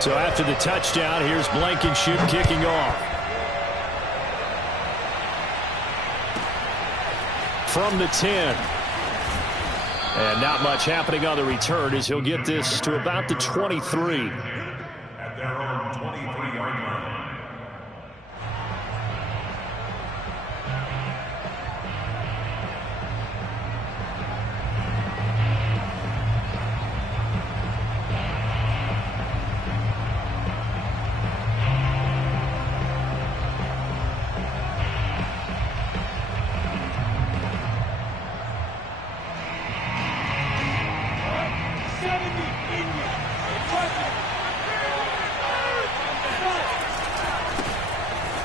So after the touchdown, here's Blankenship kicking off. From the 10. And not much happening on the return as he'll get this to about the 23. At their own 23-yard line.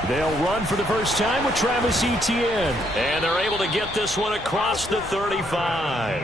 They'll run for the first time with Travis Etienne. And they're able to get this one across the 35.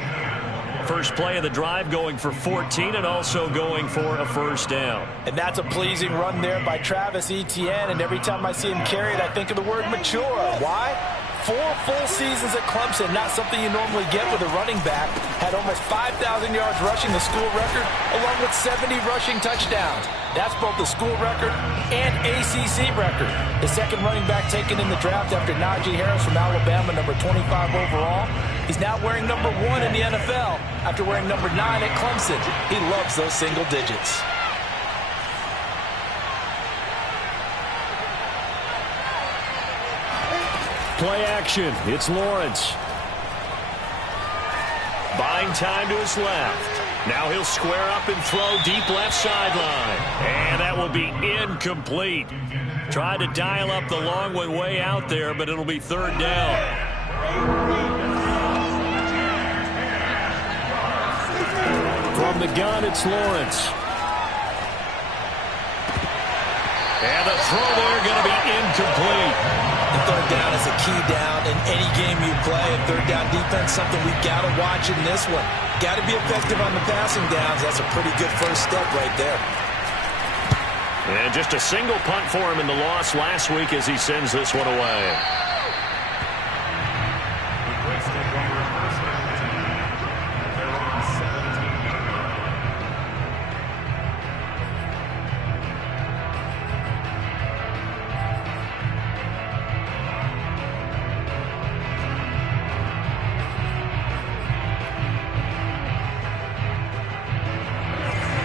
First play of the drive going for 14 and also going for a first down. And that's a pleasing run there by Travis Etienne. And every time I see him carry it, I think of the word mature. Why? 4 full seasons at Clemson, not something you normally get with a running back. Had almost 5,000 yards rushing, the school record, along with 70 rushing touchdowns. That's both the school record and ACC record. The second running back taken in the draft after Najee Harris from Alabama, number 25 overall. He's now wearing number 1 in the NFL after wearing number 9 at Clemson. He loves those single digits. Play action. It's Lawrence. Buying time to his left. Now he'll square up and throw deep left sideline. And that will be incomplete. Tried to dial up the long one way out there, but it'll be third down. From the gun, it's Lawrence. And the throw there going to be incomplete. The third down is a key down in any game you play. And third down defense, something we've got to watch in this one. Got to be effective on the passing downs. That's a pretty good first step right there. And just a single punt for him in the loss last week as he sends this one away.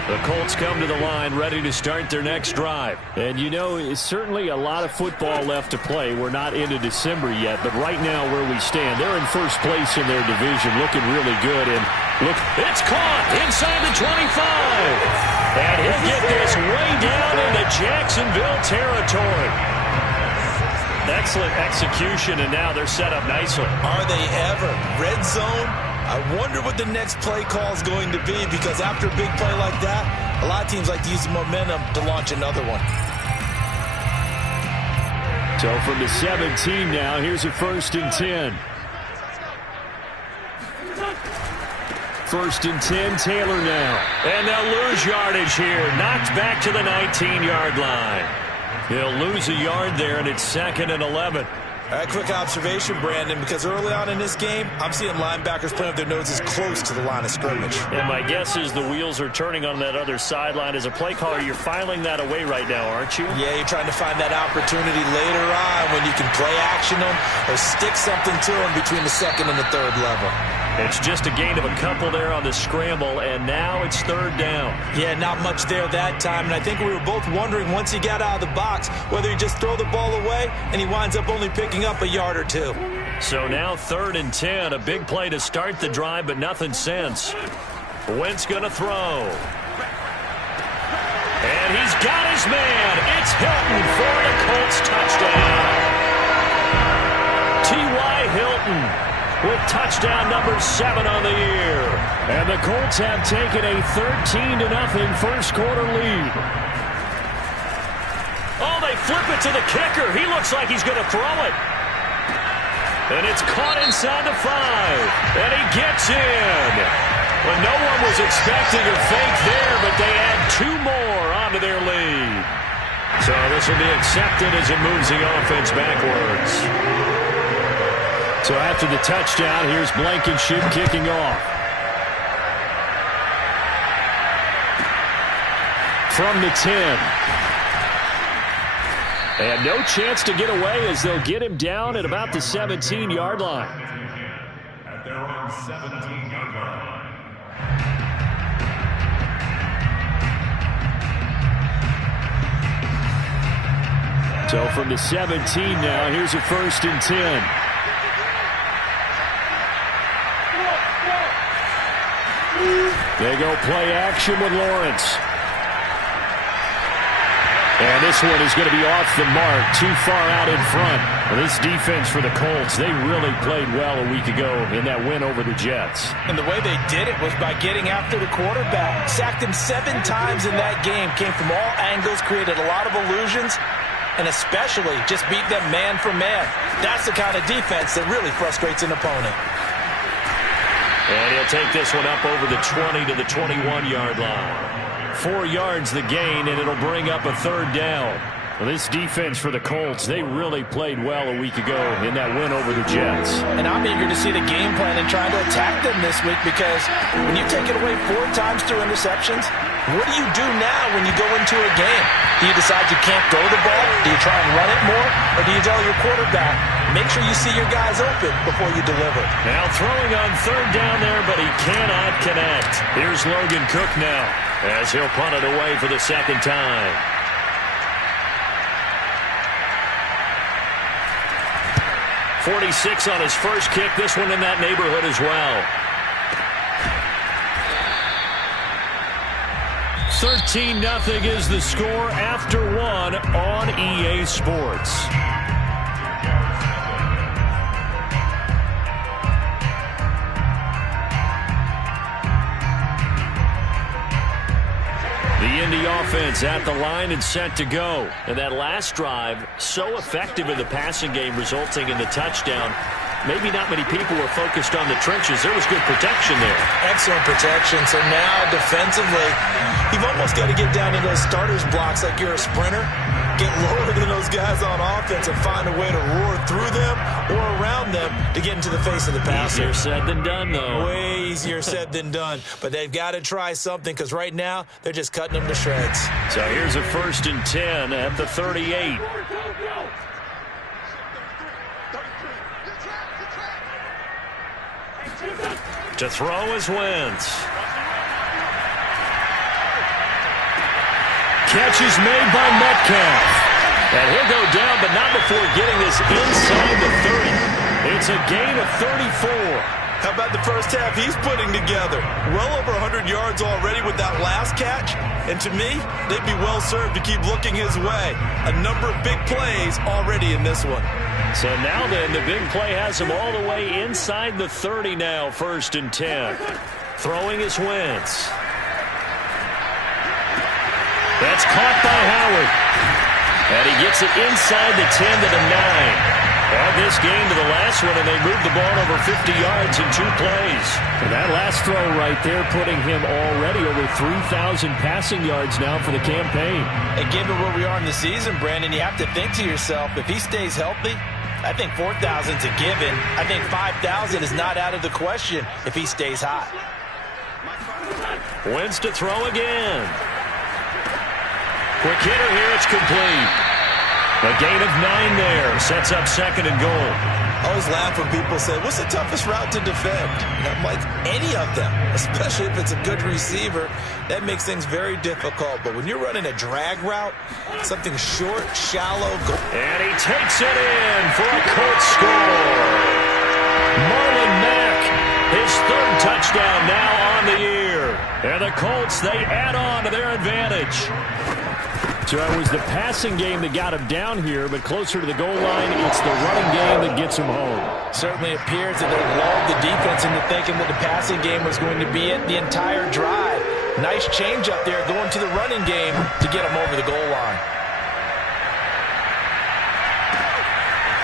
The Colts come to the line ready to start their next drive. And you know, it's certainly a lot of football left to play. We're not into December yet, but right now where we stand, they're in first place in their division, looking really good. And look, it's caught inside the 25. And he'll get this way down into Jacksonville territory. Excellent execution, and now they're set up nicely. Are they ever? Red zone? I wonder what the next play call is going to be, because after a big play like that, a lot of teams like to use the momentum to launch another one. So from the 17 now, here's a 1st and 10. 1st and 10, Taylor now. And they'll lose yardage here. Knocked back to the 19-yard line. He'll lose a yard there, and it's 2nd and 11. All right, quick observation, Brandon, because early on in this game, I'm seeing linebackers playing with their noses close to the line of scrimmage. And my guess is the wheels are turning on that other sideline. As a play caller, you're filing that away right now, aren't you? Yeah, you're trying to find that opportunity later on when you can play action them or stick something to them between the 2nd and the 3rd level. It's just a gain of a couple there on the scramble, and now it's 3rd down. Yeah, not much there that time, and I think we were both wondering once he got out of the box whether he just throw the ball away, and he winds up only picking up a yard or 2. So now 3rd and 10, a big play to start the drive, but nothing since. Wentz going to throw. And he's got his man. It's Hilton for the Colts touchdown. T.Y. Hilton with touchdown number 7 on the year. And the Colts have taken a 13-0 first quarter lead. Oh, they flip it to the kicker. He looks like he's going to throw it. And it's caught inside the 5. And he gets in. Well, no one was expecting a fake there, but they add 2 more onto their lead. So this will be accepted as it moves the offense backwards. So after the touchdown, here's Blankenship kicking off. from the 10. And no chance to get away as they'll get him down at about the 17-yard line. At their own 17-yard line. So from the 17 now, here's a 1st and 10. They go play action with Lawrence. And this one is going to be off the mark, too far out in front. Well, this defense for the Colts, they really played well a week ago in that win over the Jets. And the way they did it was by getting after the quarterback. Sacked him 7 times in that game. Came from all angles, created a lot of illusions, and especially just beat them man for man. That's the kind of defense that really frustrates an opponent. And he'll take this one up over the 20 to the 21-yard line. 4 yards the gain, and it'll bring up a 3rd down. Well, this defense for the Colts, they really played well a week ago in that win over the Jets. And I'm eager to see the game plan and trying to attack them this week, because when you take it away 4 times through interceptions, what do you do now when you go into a game? Do you decide you can't throw the ball? Do you try and run it more? Or do you tell your quarterback, make sure you see your guys open before you deliver? Now throwing on 3rd down there, but he cannot connect. Here's Logan Cook now as he'll punt it away for the 2nd time. .46 on his first kick. This one in that neighborhood as well. 13-0 is the score after 1 on EA Sports. The Indy offense at the line and set to go. And that last drive, so effective in the passing game, resulting in the touchdown. Maybe not many people were focused on the trenches. There was good protection there. Excellent protection. So now defensively, you've almost got to get down to those starters blocks like you're a sprinter. Get lower than those guys on offense and find a way to roar through them or around them to get into the face of the passer. Easier said than done, though. Way easier said than done. But they've got to try something, because right now they're just cutting them to shreds. So here's a 1st and 10 at the 38. To throw is Wentz. Catch is made by Metcalf. And he'll go down, but not before getting this inside the 30. It's a gain of 34. How about the first half he's putting together? Well over 100 yards already with that last catch. And to me, they'd be well served to keep looking his way. A number of big plays already in this one. So now then, the big play has him all the way inside the 30 now, 1st and 10. Throwing is Wentz. That's caught by Howard. And he gets it inside the 10 to the 9. Add this game to the last one, and they moved the ball over 50 yards in 2 plays. And that last throw right there putting him already over 3,000 passing yards now for the campaign. And given where we are in the season, Brandon, you have to think to yourself, if he stays healthy, I think 4,000 is a given. I think 5,000 is not out of the question if he stays hot. Wentz to throw again. Quick hitter here, it's complete. A gain of 9 there. Sets up 2nd and goal. I always laugh when people say, what's the toughest route to defend? And I'm like, any of them, especially if it's a good receiver. That makes things very difficult. But when you're running a drag route, something short, shallow. And he takes it in for a Colts score. Marlon Mack, his 3rd touchdown now on the year. And the Colts, they add on to their advantage. So it was the passing game that got him down here, but closer to the goal line, it's the running game that gets him home. Certainly appears that they lulled the defense into thinking that the passing game was going to be it the entire drive. Nice change up there going to the running game to get him over the goal line.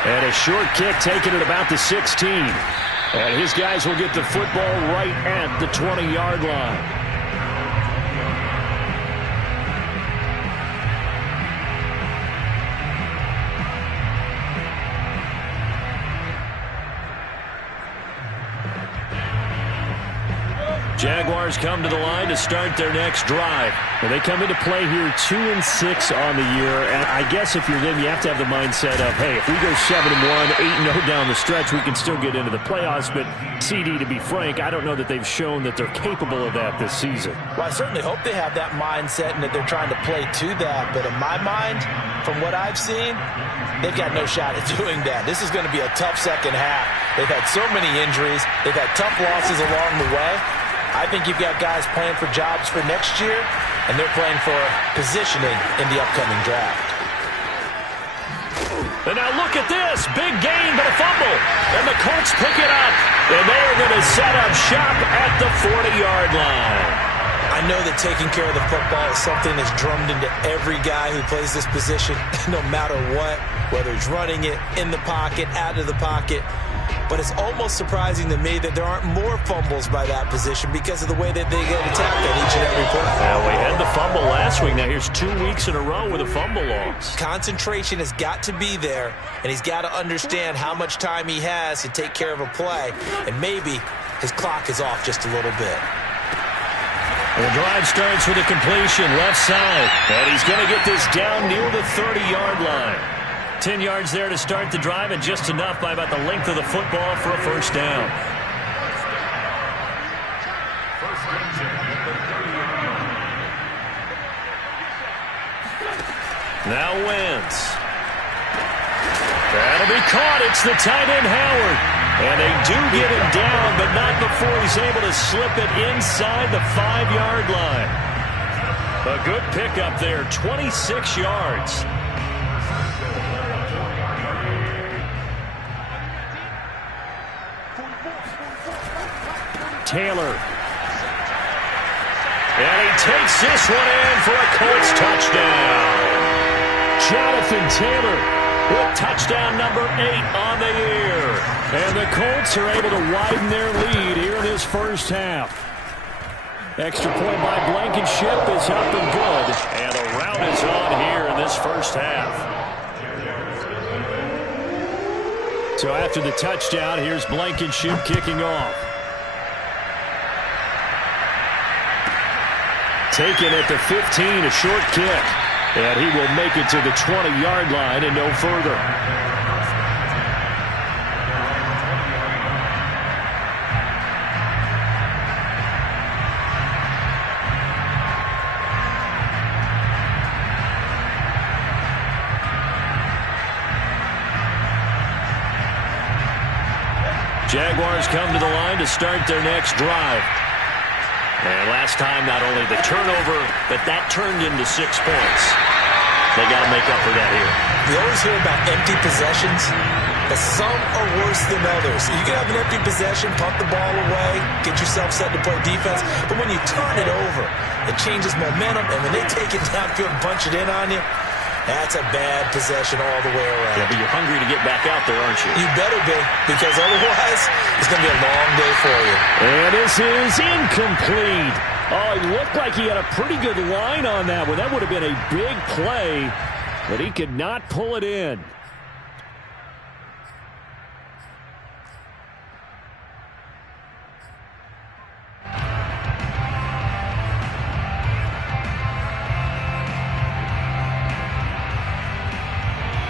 And a short kick taken at about the 16. And his guys will get the football right at the 20-yard line. Jaguars come to the line to start their next drive. And they come into play here 2-6 on the year. And I guess if you're them, you have to have the mindset of, hey, if we go 7-1, 8-0 down the stretch, we can still get into the playoffs. But CD, to be frank, I don't know that they've shown that they're capable of that this season. Well, I certainly hope they have that mindset and that they're trying to play to that. But in my mind, from what I've seen, they've got no shot at doing that. This is going to be a tough second half. They've had so many injuries. They've had tough losses along the way. I think you've got guys playing for jobs for next year, and they're playing for positioning in the upcoming draft. And now look at this. Big gain, but a fumble. And the Colts pick it up. And they are going to set up shop at the 40-yard line. I know that taking care of the football is something that's drummed into every guy who plays this position, no matter what, whether he's running it, in the pocket, out of the pocket. But it's almost surprising to me that there aren't more fumbles by that position because of the way that they get attacked on each and every play. Well, we had the fumble last week. Now here's 2 weeks in a row with a fumble loss. Concentration has got to be there, and he's got to understand how much time he has to take care of a play, and maybe his clock is off just a little bit. The drive starts with a completion left side, and he's going to get this down near the 30-yard line. 10 yards there to start the drive, and just enough by about the length of the football for a first down. Now Wentz. That'll be caught. It's the tight end Howard. And they do get him down, but not before he's able to slip it inside the 5-yard line. A good pickup there, 26 yards. Taylor. And he takes this one in for a Colts touchdown. Jonathan Taylor with touchdown number 8 on the year. And the Colts are able to widen their lead here in this first half. Extra point by Blankenship is up and good. And the rout is on here in this first half. So after the touchdown, here's Blankenship kicking off. Taken at the 15, a short kick. And he will make it to the 20-yard line and no further. Jaguars come to the line to start their next drive. And last time, not only the turnover, but that turned into 6 points. They got to make up for that here. We always hear about empty possessions, but some are worse than others. You can have an empty possession, pump the ball away, get yourself set to play defense, but when you turn it over, it changes momentum, and when they take it downfield and punch it in on you, that's a bad possession all the way around. Yeah, but you're hungry to get back out there, aren't you? You better be, because otherwise it's going to be a long day for you. And this is incomplete. Oh, it looked like he had a pretty good line on that one. That would have been a big play, but he could not pull it in.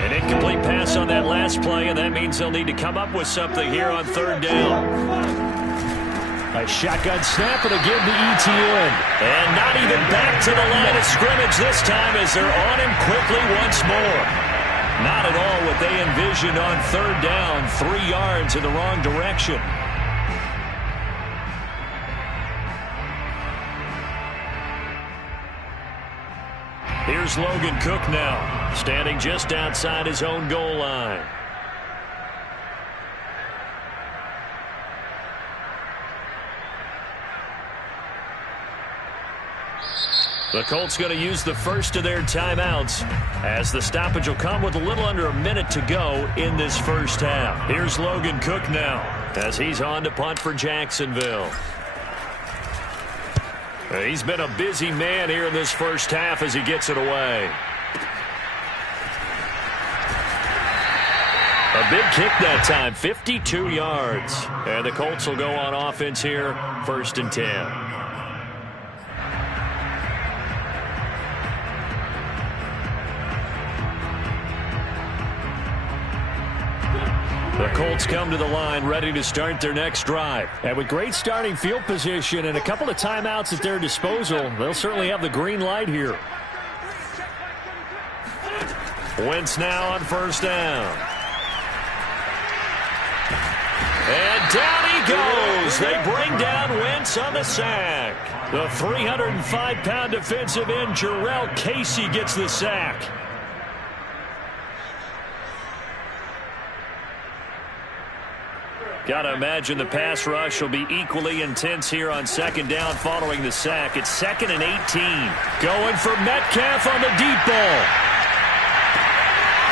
An incomplete pass on that last play, and that means they'll need to come up with something here on third down. A shotgun snap and a give to Etienne. And not even back to the line of scrimmage this time as they're on him quickly once more. Not at all what they envisioned on third down. 3 yards in the wrong direction. Here's Logan Cook now, standing just outside his own goal line. The Colts going to use the first of their timeouts as the stoppage will come with a little under a minute to go in this first half. Here's Logan Cook now as he's on to punt for Jacksonville. He's been a busy man here in this first half as he gets it away. A big kick that time, 52 yards. And the Colts will go on offense here, 1st and 10. The Colts come to the line ready to start their next drive. And with great starting field position and a couple of timeouts at their disposal, they'll certainly have the green light here. Wentz now on 1st down. And down he goes. They bring down Wentz on the sack. The 305-pound defensive end, Jurrell Casey, gets the sack. Got to imagine the pass rush will be equally intense here on 2nd down following the sack. It's 2nd and 18. Going for Metcalf on the deep ball.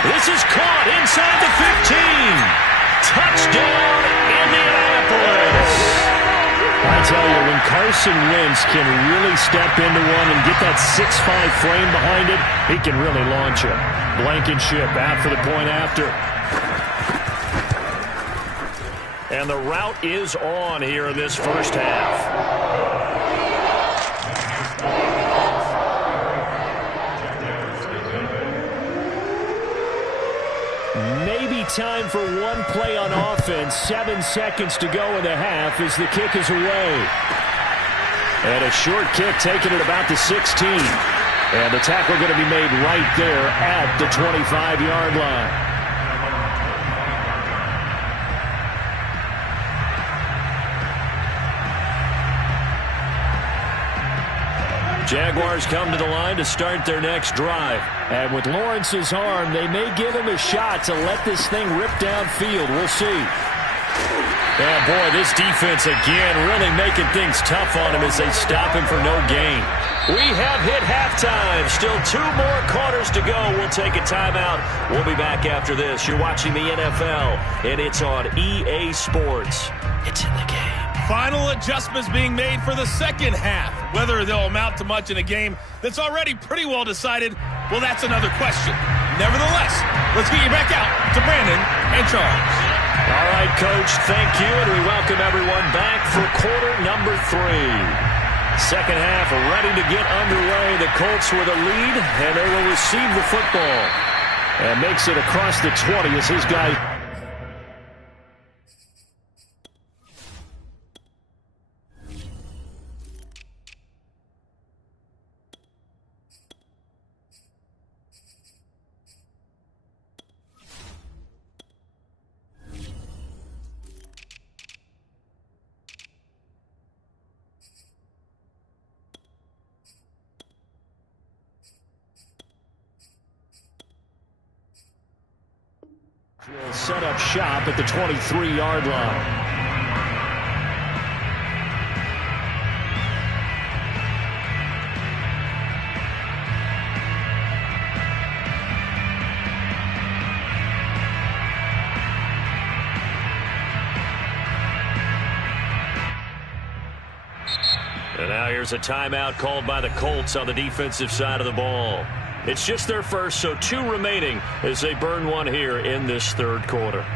This is caught inside the 15. Touchdown, Indianapolis. I tell you, when Carson Wentz can really step into one and get that 6'5" frame behind it, he can really launch it. Blankenship out for the point after. And the route is on here in this first half. Maybe time for one play on offense. 7 seconds to go in the half as the kick is away. And a short kick taken at about the 16. And the tackle going to be made right there at the 25-yard line. Jaguars come to the line to start their next drive. And with Lawrence's arm, they may give him a shot to let this thing rip downfield. We'll see. And boy, this defense again really making things tough on him as they stop him for no gain. We have hit halftime. Still 2 more quarters to go. We'll take a timeout. We'll be back after this. You're watching the NFL, and it's on EA Sports. It's in the game. Final adjustments being made for the second half. Whether they'll amount to much in a game that's already pretty well decided, well, that's another question. Nevertheless, let's get you back out to Brandon and Charles. All right, Coach, thank you, and we welcome everyone back for quarter number 3. Second half ready to get underway. The Colts with a lead, and they will receive the football. And makes it across the 20 as his guy. Will set up shop at the 23-yard line. And now here's a timeout called by the Colts on the defensive side of the ball. It's just their first, so 2 remaining as they burn one here in this third quarter.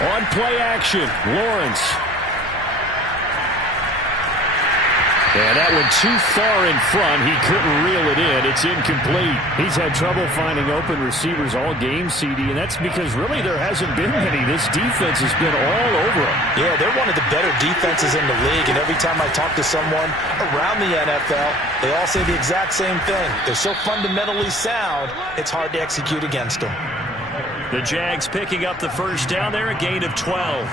On play action, Lawrence. And that one too far in front. He couldn't reel it in. It's incomplete. He's had trouble finding open receivers all game, CD, and that's because really there hasn't been many. This defense has been all over him. Yeah, they're one of the better defenses in the league, and every time I talk to someone around the NFL, they all say the exact same thing. They're so fundamentally sound, it's hard to execute against them. The Jags picking up the first down there, a gain of 12.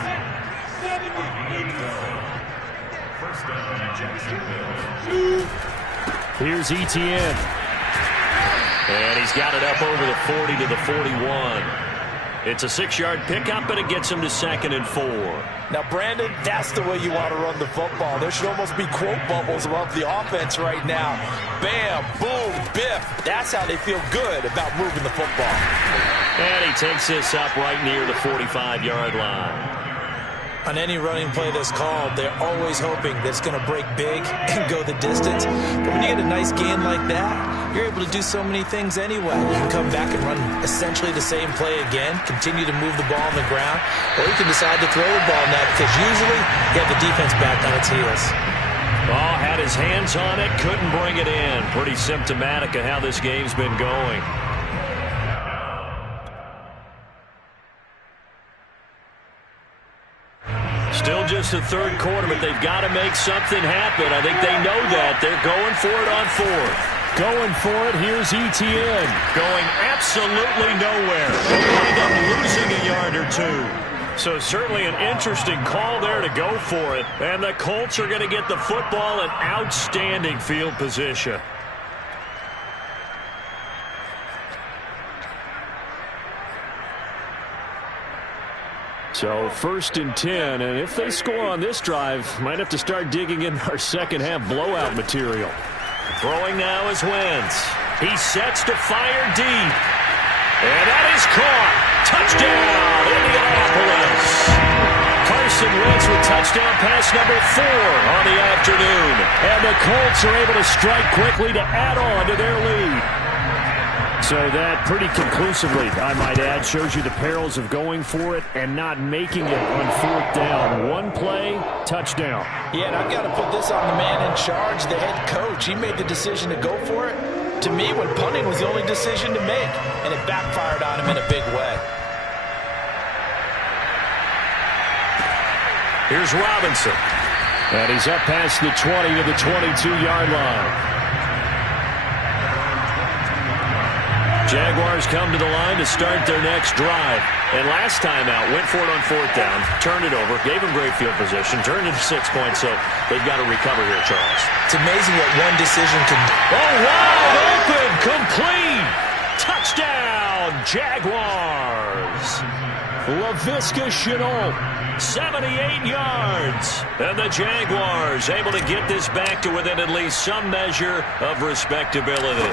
Here's Etienne. And he's got it up over the 40 to the 41. It's a 6-yard pickup, but it gets him to 2nd and 4. Now, Brandon, that's the way you want to run the football. There should almost be quote bubbles above the offense right now. Bam, boom, biff. That's how they feel good about moving the football. And he takes this up right near the 45-yard line. On any running play that's called, they're always hoping that it's going to break big and go the distance. But when you get a nice gain like that, you're able to do so many things anyway. You can come back and run essentially the same play again, continue to move the ball on the ground, or you can decide to throw the ball now because usually you have the defense back on its heels. Ball had his hands on it, couldn't bring it in. Pretty symptomatic of how this game's been going. Still just the third quarter, but they've got to make something happen. I think they know that. They're going for it on fourth. Going for it. Here's Etienne. Going absolutely nowhere. They'll wind up losing a yard or two. So certainly an interesting call there to go for it. And the Colts are going to get the football in outstanding field position. So 1st and 10, and if they score on this drive, might have to start digging in our second half blowout material. Throwing now is Wentz. He sets to fire deep. And that is caught. Touchdown, Indianapolis. Carson Wentz with touchdown pass number 4 on the afternoon. And the Colts are able to strike quickly to add on to their lead. So that pretty conclusively, I might add, shows you the perils of going for it and not making it on 4th down. One play, touchdown. Yeah, and I've got to put this on the man in charge, the head coach. He made the decision to go for it. To me, when punting was the only decision to make, and it backfired on him in a big way. Here's Robinson. And he's up past the 20 to the 22-yard line. Jaguars come to the line to start their next drive. And last time out, went for it on 4th down, turned it over, gave them great field position, turned it to 6 points, so they've got to recover here, Charles. It's amazing what one decision can do. Oh, wide open, complete, touchdown, Jaguars. Laviska Shenault, 78 yards. And the Jaguars able to get this back to within at least some measure of respectability.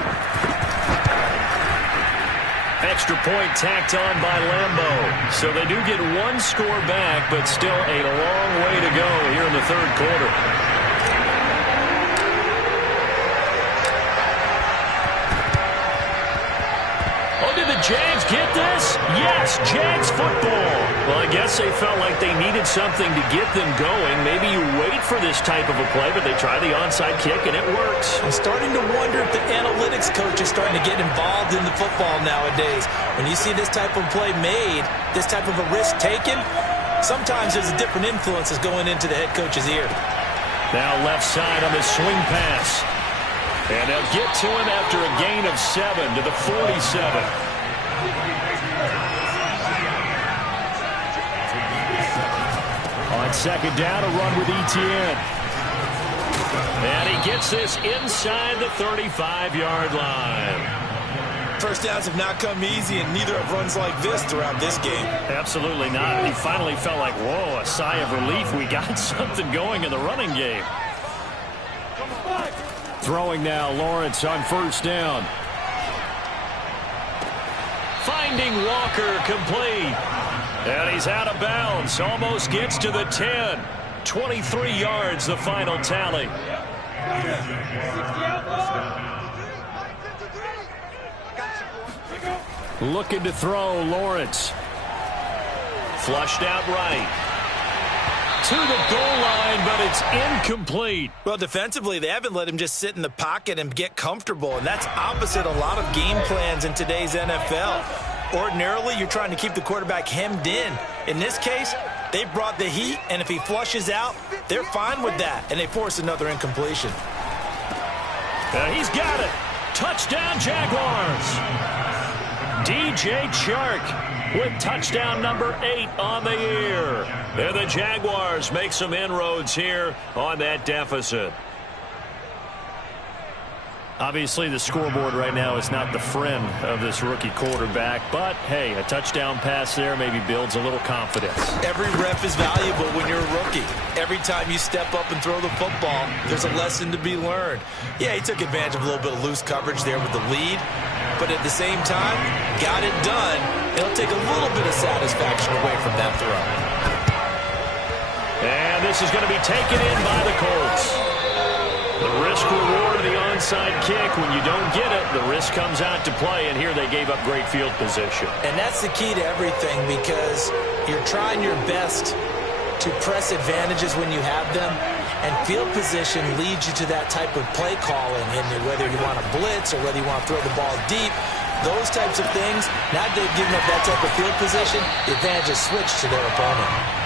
Extra point tacked on by Lambeau. So they do get one score back, but still a long way to go here in the third quarter. Oh, did the Jags get this? Yes, Jags football. Well, I guess they felt like they needed something to get them going. Maybe you wait for this type of a play, but they try the onside kick, and it works. I'm starting to wonder if the analytics coach is starting to get involved in the football nowadays. When you see this type of play made, this type of a risk taken, sometimes there's a different influences going into the head coach's ear. Now left side on the swing pass. And they'll get to him after a gain of 7 to the 47. On 2nd down, a run with Etienne. And he gets this inside the 35-yard line. First downs have not come easy, and neither have runs like this throughout this game. Absolutely not. He finally felt like, whoa, a sigh of relief. We got something going in the running game. Throwing now, Lawrence on 1st down. Finding Walker, complete. And he's out of bounds. Almost gets to the 10. 23 yards, the final tally. Looking to throw, Lawrence. Flushed out right. To the goal line, but it's incomplete. Well, defensively, they haven't let him just sit in the pocket and get comfortable, and that's opposite a lot of game plans in today's NFL. Ordinarily, you're trying to keep the quarterback hemmed in. In this case, they brought the heat, and if he flushes out, they're fine with that, and they force another incompletion. He's got it. Touchdown, Jaguars. DJ Chark with touchdown number 8 on the year. And the Jaguars make some inroads here on that deficit. Obviously, the scoreboard right now is not the friend of this rookie quarterback, but, hey, a touchdown pass there maybe builds a little confidence. Every rep is valuable when you're a rookie. Every time you step up and throw the football, there's a lesson to be learned. Yeah, he took advantage of a little bit of loose coverage there with the lead, but at the same time, got it done. It'll take a little bit of satisfaction away from that throw. this is going to be taken in by the Colts. The risk reward of the onside kick. When you don't get it, the risk comes out to play, and here they gave up great field position. And that's the key to everything, because you're trying your best to press advantages when you have them, and field position leads you to that type of play calling, and whether you want to blitz or whether you want to throw the ball deep, those types of things. Now they've given up that type of field position, the advantage is switched to their opponent.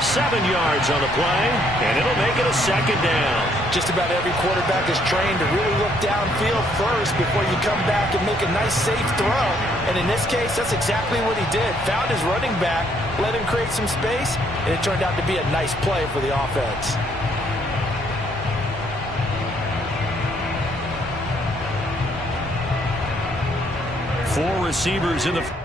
7 yards on the play, and it'll make it a second down. Just about every quarterback is trained to really look downfield first before you come back and make a nice, safe throw. And in this case, that's exactly what he did. Found his running back, let him create some space, and it turned out to be a nice play for the offense. Four receivers in the